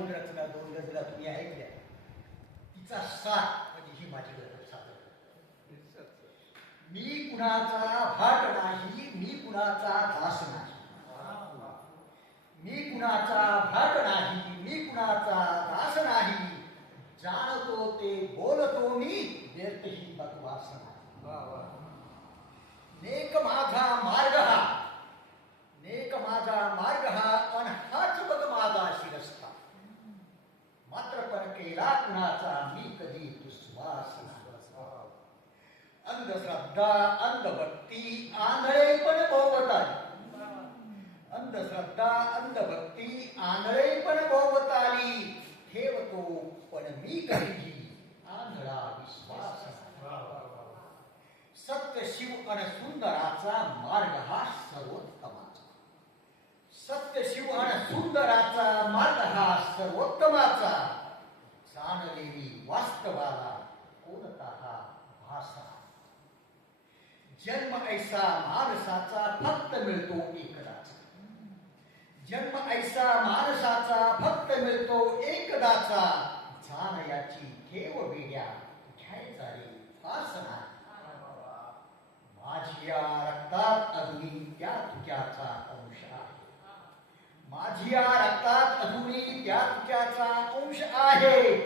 दोन रचना दोन गजला तुम्ही ऐकल्या. तिचा साथ म्हणजे ही माझी गजल सादर. मी कुणाचा भाट नाही, मी कुणाचा दास नाही. मी कुणाचा भाट नाही, मी कुणाचा दास नाही. जाणतो ते बोलतो मी, व्यर्थ ही बकवास नाही. नेक माझा मार्ग हा, नेक माझा मार्ग हा, अन हाच बघ माझा शिरस्ता. मात्र पण केला कुणाचा मी कधी दुस्वास नाही. अंधश्रद्धा अंधभक्ती आंधळेपण भोवताली. अंधश्रद्धा अंधभक्ती आंधळेपण भोवताली. ठेवतो पण मी कधीही आंधळा विश्वास नाही. सत्य शिव अन सुंदराचा मार्ग हा सर्वोत्तमाचा. सत्य शिव अन सुंदराचा मार्ग हा सर्वोत्तमाचा. जाणलेली वास्तवाला कोणता हा भासा. जन्म ऐसा माणसाचा फक्त मिळतो एकदाच. जन्म ऐसा माणसाचा फक्त मिळतो एकदाचा. जाण याची ठेव वेड्या घ्यायचा रे फास नाही. माझी या रक्तात अजूनही त्या तुझ्याचा अंश आहे. माझी या रक्तात अजूनही त्या तुझ्याचा अंश आहे.